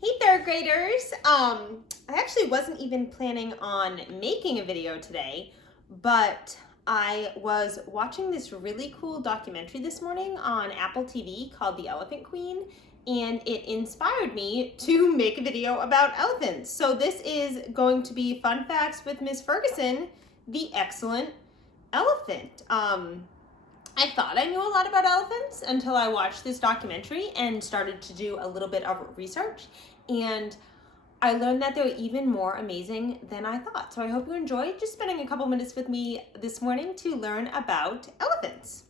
Hey third graders. I actually wasn't even planning on making a video today, but I was watching this really cool documentary this morning on Apple TV called The Elephant Queen, and it inspired me to make a video about elephants. So this is going to be Fun Facts with Miss Ferguson, the excellent elephant. I thought I knew a lot about elephants until I watched this documentary and started to do a little bit of research. And I learned that they're even more amazing than I thought. So I hope you enjoyed just spending a couple minutes with me this morning to learn about elephants.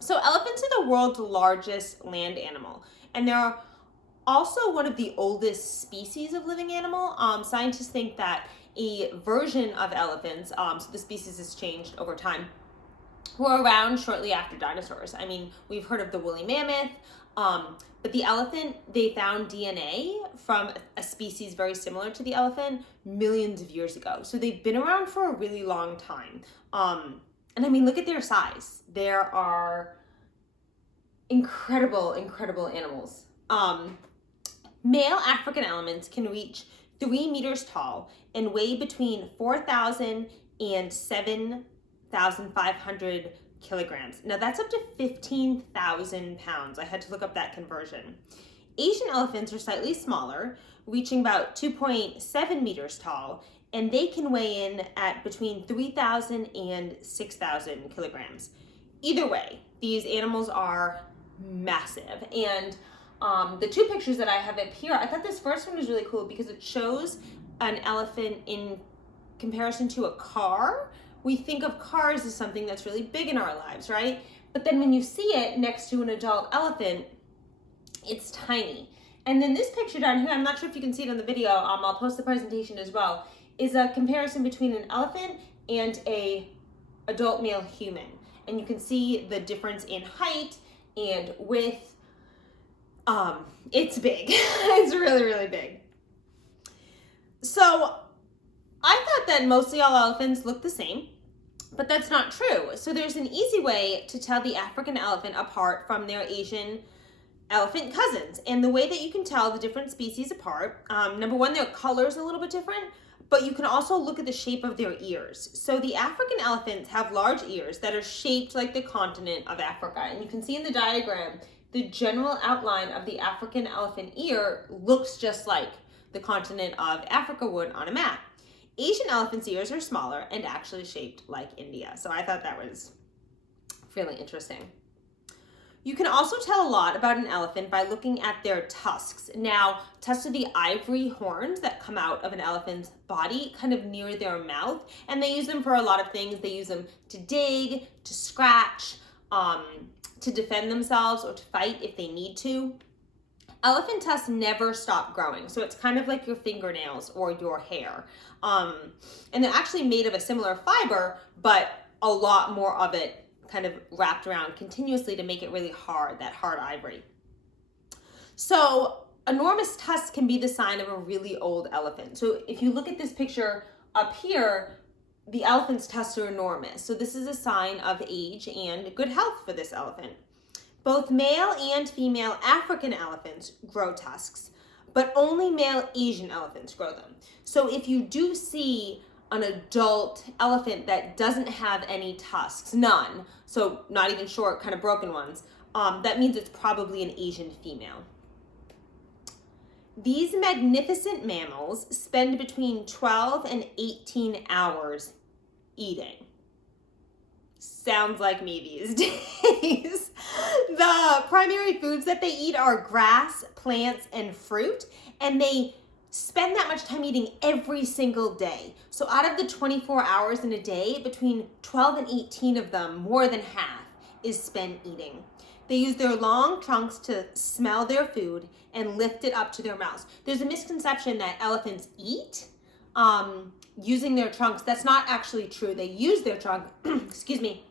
So elephants are the world's largest land animal, and they're also one of the oldest species of living animal. Scientists think that a version of elephants, so the species has changed over time, were around shortly after dinosaurs. I mean, we've heard of the woolly mammoth, but the elephant, they found DNA from a species very similar to the elephant millions of years ago. So they've been around for a really long time. And I mean, look at their size. There are incredible animals. Male African elephants can reach 3 meters tall and weigh between 4,000 and 7,500 kilograms. Now that's up to 15,000 pounds. I had to look up that conversion. Asian elephants are slightly smaller, reaching about 2.7 meters tall, and they can weigh in at between 3,000 and 6,000 kilograms. Either way, these animals are massive. And the two pictures that I have up here, I thought this first one was really cool because it shows an elephant in comparison to a car. We think of cars as something that's really big in our lives, right? But then when you see it next to an adult elephant, it's tiny. And then this picture down here, I'm not sure if you can see it on the video, I'll post the presentation as well, is a comparison between an elephant and a adult male human. And you can see the difference in height and width. It's big. It's really big. So I thought that mostly all elephants look the same, but that's not true. So there's an easy way to tell the African elephant apart from their Asian elephant cousins. And the way that you can tell the different species apart, number one, their color is a little bit different, but you can also look at the shape of their ears. So the African elephants have large ears that are shaped like the continent of Africa. And you can see in the diagram, the general outline of the African elephant ear looks just like the continent of Africa would on a map. Asian elephants' ears are smaller and actually shaped like India. So I thought that was really interesting. You can also tell a lot about an elephant by looking at their tusks. Now, tusks are the ivory horns that come out of an elephant's body, kind of near their mouth, and they use them for a lot of things. They use them to dig, to scratch, to defend themselves, or to fight if they need to. Elephant tusks never stop growing, so it's kind of like your fingernails or your hair. And they're actually made of a similar fiber, but a lot more of it kind of wrapped around continuously to make it really hard, that hard ivory. So enormous tusks can be the sign of a really old elephant. So if you look at this picture up here, the elephant's tusks are enormous. So this is a sign of age and good health for this elephant. Both male and female African elephants grow tusks, but only male Asian elephants grow them. So if you do see an adult elephant that doesn't have any tusks, none, so not even short, kind of broken ones, that means it's probably an Asian female. These magnificent mammals spend between 12 and 18 hours eating. Sounds like me these days. The primary foods that they eat are grass, plants, and fruit, and they spend that much time eating every single day. So out of the 24 hours in a day, between 12 and 18 of them, more than half, is spent eating. They use their long trunks to smell their food and lift it up to their mouths. There's a misconception that elephants eat using their trunks. That's not actually true. They use their trunk, excuse me,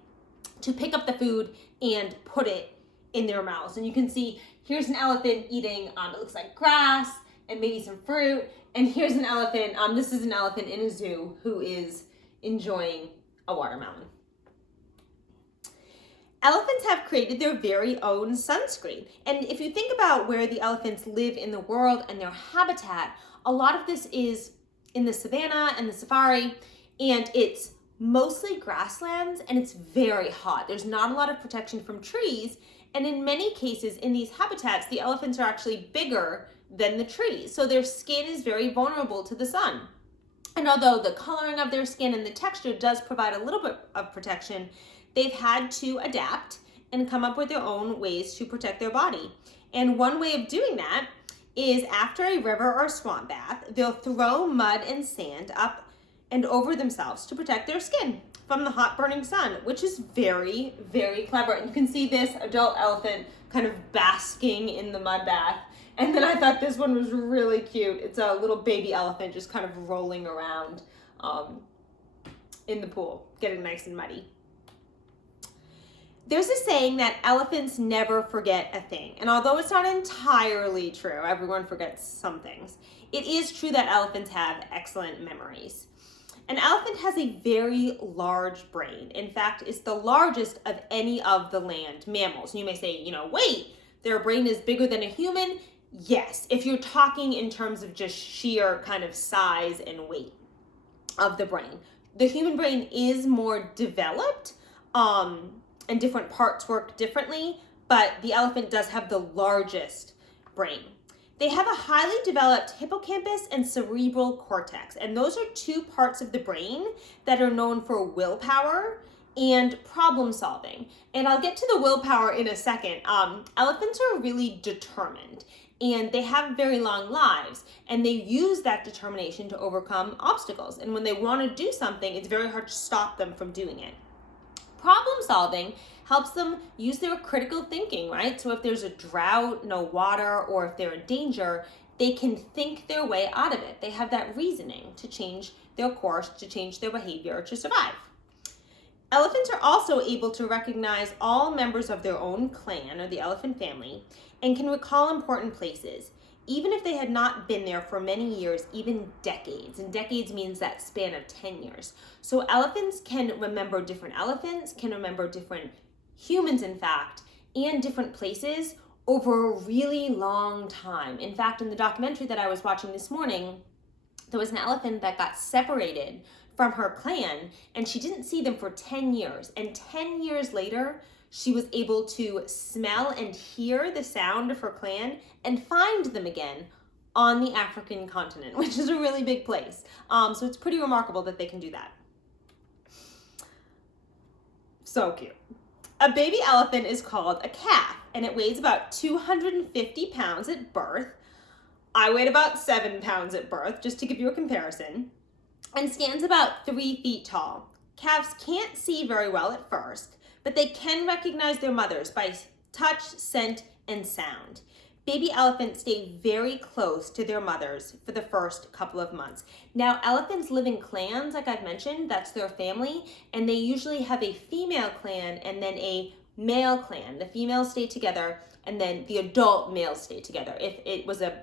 to pick up the food and put it in their mouths. And you can see here's an elephant eating, it looks like grass and maybe some fruit. And here's an elephant, this is an elephant in a zoo who is enjoying a watermelon. Elephants have created their very own sunscreen. And if you think about where the elephants live in the world and their habitat, a lot of this is in the savanna and the safari, and it's mostly grasslands and it's very hot. There's not a lot of protection from trees. And in many cases in these habitats, the elephants are actually bigger than the trees. So their skin is very vulnerable to the sun. And although the coloring of their skin and the texture does provide a little bit of protection, they've had to adapt and come up with their own ways to protect their body. And one way of doing that is after a river or swamp bath, they'll throw mud and sand up and over themselves to protect their skin from the hot burning sun, which is very, very clever. And you can see this adult elephant kind of basking in the mud bath. And then I thought this one was really cute. It's a little baby elephant just kind of rolling around in the pool, getting nice and muddy. There's a saying that elephants never forget a thing. And although it's not entirely true, everyone forgets some things, it is true that elephants have excellent memories. An elephant has a very large brain. In fact, it's the largest of any of the land mammals. And you may say, wait, their brain is bigger than a human? Yes, if you're talking in terms of just sheer kind of size and weight of the brain. The human brain is more developed, and different parts work differently, but the elephant does have the largest brain. They have a highly developed hippocampus and cerebral cortex, and those are two parts of the brain that are known for willpower and problem solving. And I'll get to the willpower in a second. Elephants are really determined, and they have very long lives, and they use that determination to overcome obstacles. And when they want to do something, it's very hard to stop them from doing it. Problem solving helps them use their critical thinking, right? So if there's a drought, no water, or if they're in danger, they can think their way out of it. They have that reasoning to change their course, to change their behavior, to survive. Elephants are also able to recognize all members of their own clan or the elephant family and can recall important places, even if they had not been there for many years, even decades. And decades means that span of 10 years. So elephants can remember different elephants, can remember different humans, in fact, and different places over a really long time. In fact, in the documentary that I was watching this morning, there was an elephant that got separated from her clan, and she didn't see them for 10 years. And 10 years later, she was able to smell and hear the sound of her clan and find them again on the African continent, which is a really big place. So it's pretty remarkable that they can do that. So cute. A baby elephant is called a calf, and it weighs about 250 pounds at birth. I weighed about 7 pounds at birth, just to give you a comparison, and stands about 3 feet tall. Calves can't see very well at first, but they can recognize their mothers by touch, scent, and sound. Baby elephants stay very close to their mothers for the first couple of months. Now, elephants live in clans, like I've mentioned, that's their family, and they usually have a female clan and then a male clan. The females stay together, and then the adult males stay together. If it was a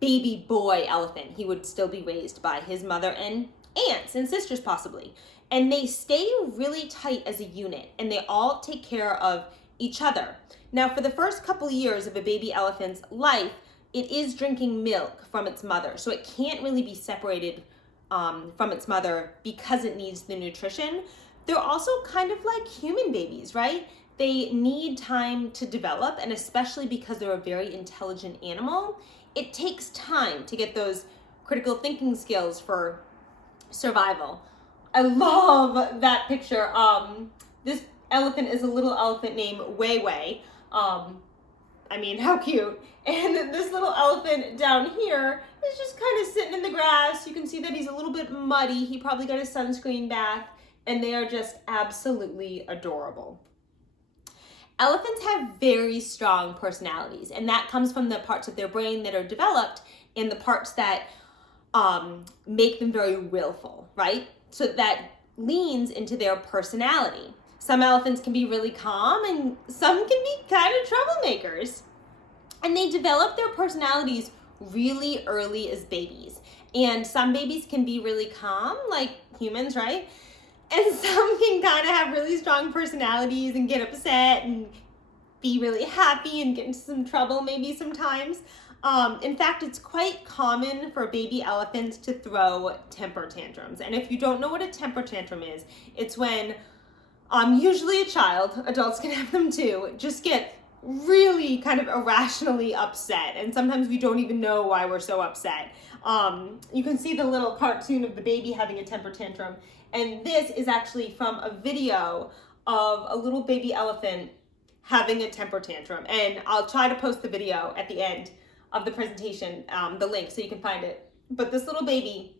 baby boy elephant, he would still be raised by his mother and aunts and sisters possibly. And they stay really tight as a unit, and they all take care of each other. Now, for the first couple years of a baby elephant's life, it is drinking milk from its mother. So it can't really be separated from its mother because it needs the nutrition. They're also kind of like human babies, right? They need time to develop, and especially because they're a very intelligent animal, it takes time to get those critical thinking skills for survival. I love that picture. This elephant is a little elephant named Wei Wei. How cute. And this little elephant down here is just kind of sitting in the grass. You can see that he's a little bit muddy. He probably got a sunscreen bath, and they are just absolutely adorable. Elephants have very strong personalities, and that comes from the parts of their brain that are developed and the parts that make them very willful, right? So that leans into their personality. Some elephants can be really calm, and some can be kind of troublemakers. And they develop their personalities really early as babies. And some babies can be really calm, like humans, right? And some can kind of have really strong personalities and get upset and be really happy and get into some trouble maybe sometimes. In fact, it's quite common for baby elephants to throw temper tantrums. And if you don't know what a temper tantrum is, it's when usually a child, adults can have them too, just get really kind of irrationally upset. And sometimes we don't even know why we're so upset. You can see the little cartoon of the baby having a temper tantrum. And this is actually from a video of a little baby elephant having a temper tantrum. And I'll try to post the video at the end of the presentation, the link, so you can find it. But this little baby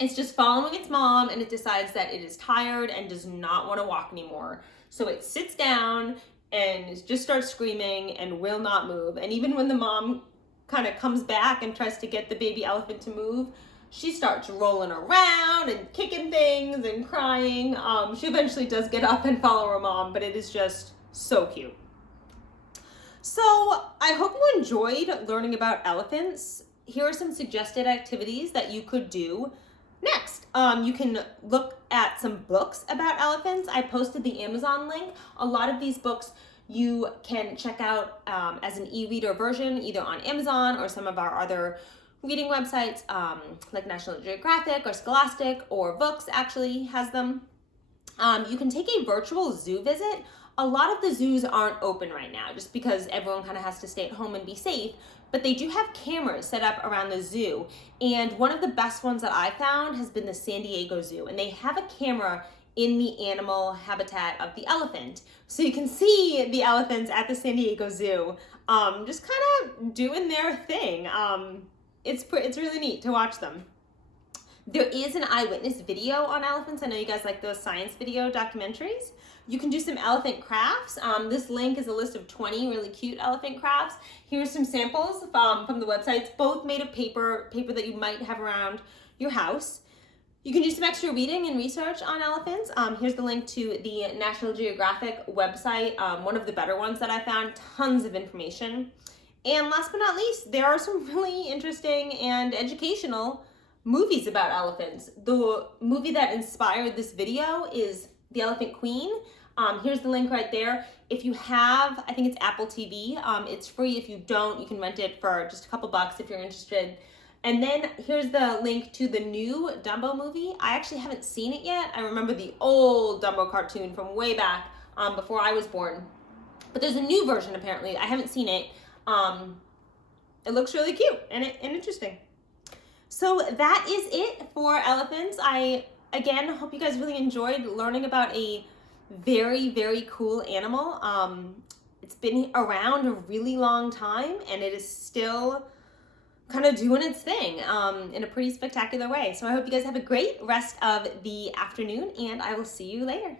is just following its mom, and it decides that it is tired and does not want to walk anymore. So it sits down and just starts screaming and will not move. And even when the mom kind of comes back and tries to get the baby elephant to move, she starts rolling around and kicking things and crying. She eventually does get up and follow her mom, but it is just so cute. So I hope you enjoyed learning about elephants. Here are some suggested activities that you could do next. You can look at some books about elephants. I posted the Amazon link. A lot of these books you can check out as an e-reader version, either on Amazon or some of our other reading websites, like National Geographic or Scholastic, or Books actually has them. You can take a virtual zoo visit. A lot of the zoos aren't open right now just because everyone kind of has to stay at home and be safe, but they do have cameras set up around the zoo. And one of the best ones that I found has been the San Diego Zoo, and they have a camera in the animal habitat of the elephant. So you can see the elephants at the San Diego Zoo just kind of doing their thing. It's really neat to watch them. There is an eyewitness video on elephants. I know you guys like those science video documentaries. You can do some elephant crafts. This link is a list of 20 really cute elephant crafts. Here's some samples from the websites, both made of paper that you might have around your house. You can do some extra reading and research on elephants. Here's the link to the National Geographic website, one of the better ones that I found, tons of information. And last but not least, there are some really interesting and educational movies about elephants. The movie that inspired this video is The Elephant Queen. Here's the link right there. If you have, I think it's Apple TV, it's free. If you don't, you can rent it for just a couple bucks if you're interested. And then here's the link to the new Dumbo movie. I actually haven't seen it yet. I remember the old Dumbo cartoon from way back before I was born. But there's a new version apparently. I haven't seen it. It looks really cute and interesting. So that is it for elephants. I, again, hope you guys really enjoyed learning about a very, very cool animal. It's been around a really long time, and it is still kind of doing its thing in a pretty spectacular way. So I hope you guys have a great rest of the afternoon, and I will see you later.